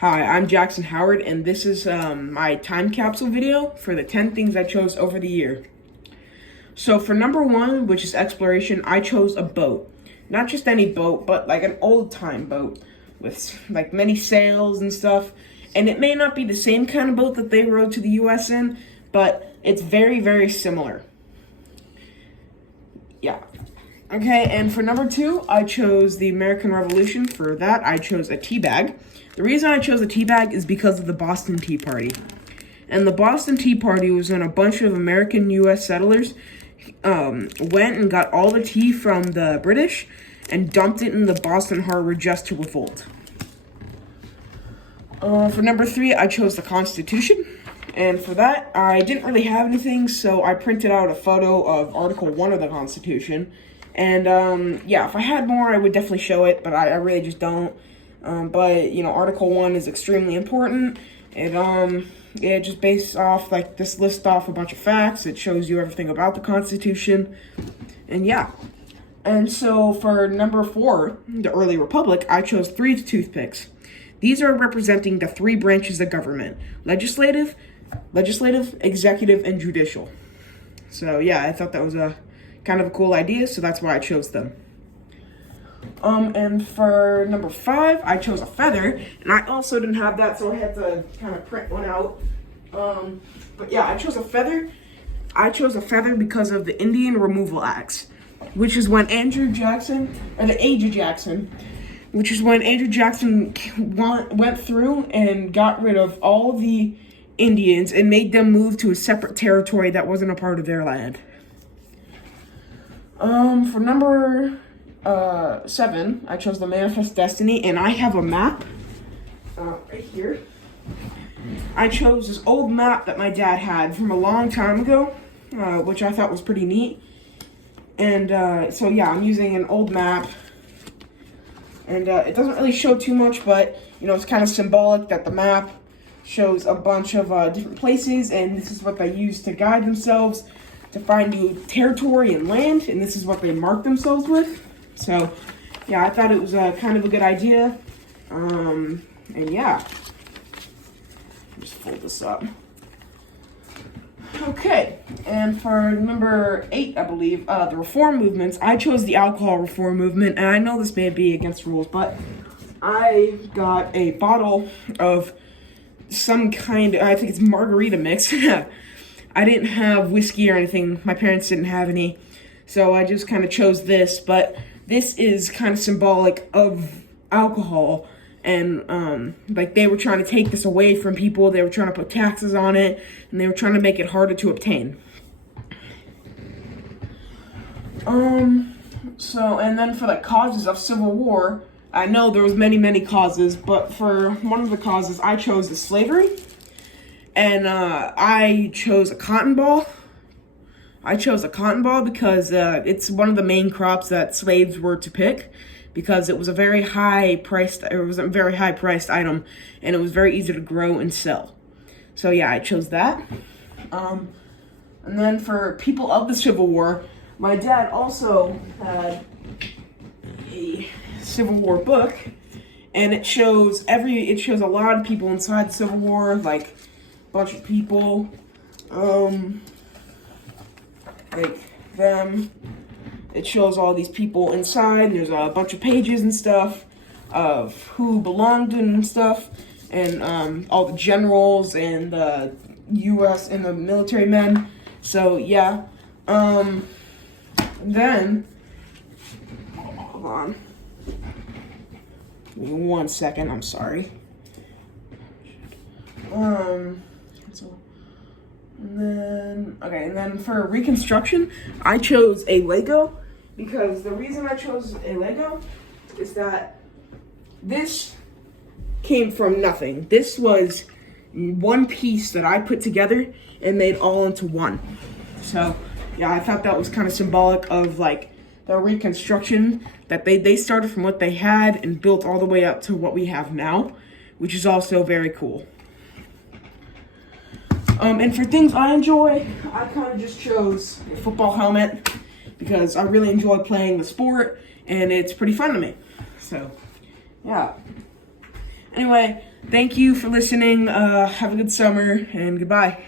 Hi, I'm Jackson Howard, and this is my time capsule video for the 10 things I chose over the year. So for number one, which is exploration, I chose a boat. Not just any boat, but like an old-time boat with like many sails and stuff. And it may not be the same kind of boat that they rode to the US in, but it's very, very similar. Yeah. Okay, and for number two, I chose the American Revolution. For that, I chose a tea bag. The reason I chose a tea bag is because of the Boston Tea Party. And the Boston Tea Party was when a bunch of American U.S. settlers went and got all the tea from the British and dumped it in the Boston Harbor just to revolt. For number three, I chose the Constitution. And for that, I didn't really have anything, so I printed out a photo of Article 1 of the Constitution. And, yeah, if I had more, I would definitely show it, but I really just don't. But, you know, Article 1 is extremely important. It just based off, like, this lists off a bunch of facts. It shows you everything about the Constitution. And, yeah. And so, for number four, the early republic, I chose 3 toothpicks. These are representing the 3 branches of government: legislative, executive, and judicial. So, yeah, I thought that was a kind of a cool idea, so that's why I chose them. And for number 5, I chose a feather, and I also didn't have that, so I had to kind of print one out. But yeah, I chose a feather. I chose a feather because of the Indian Removal Acts, which is when Andrew Jackson, which is when Andrew Jackson went through and got rid of all the Indians and made them move to a separate territory that wasn't a part of their land. For number 7, I chose the Manifest Destiny, and I have a map right here. I chose this old map that my dad had from a long time ago, which I thought was pretty neat. And so yeah, I'm using an old map, and it doesn't really show too much, but you know, it's kind of symbolic that the map shows a bunch of different places, and this is what they use to guide themselves to find new territory and land, and this is what they mark themselves with. So, yeah, I thought it was kind of a good idea. And yeah, just fold this up. Okay, and for number 8, I believe, the reform movements, I chose the alcohol reform movement, and I know this may be against rules, but I got a bottle of some kind, I think it's margarita mix. I didn't have whiskey or anything. My parents didn't have any, so I just kind of chose this, but this is kind of symbolic of alcohol, and like they were trying to take this away from people. They were trying to put taxes on it, and they were trying to make it harder to obtain. So, and then for the causes of Civil War, I know there was many causes, but for one of the causes, I chose the slavery, and I chose a cotton ball. I chose a cotton ball because it's one of the main crops that slaves were to pick, because it was a very high priced item, and it was very easy to grow and sell. So yeah, I chose that. And then for people of the Civil War, my dad also had a Civil War book, and it shows a lot of people inside the Civil War, like a bunch of people, like them. It shows all these people inside. There's a bunch of pages and stuff of who belonged and stuff, and all the generals and the U.S. and the military men. So yeah. Then hold on. Give me 1 second. I'm sorry. And then for Reconstruction, I chose a Lego, because the reason I chose a Lego is that this came from nothing. This was one piece that I put together and made all into one. So yeah, I thought that was kind of symbolic of like the Reconstruction, that they started from what they had and built all the way up to what we have now, which is also very cool. And for things I enjoy, I kind of just chose a football helmet because I really enjoy playing the sport, and it's pretty fun to me. So, yeah. Anyway, thank you for listening. Have a good summer, and goodbye.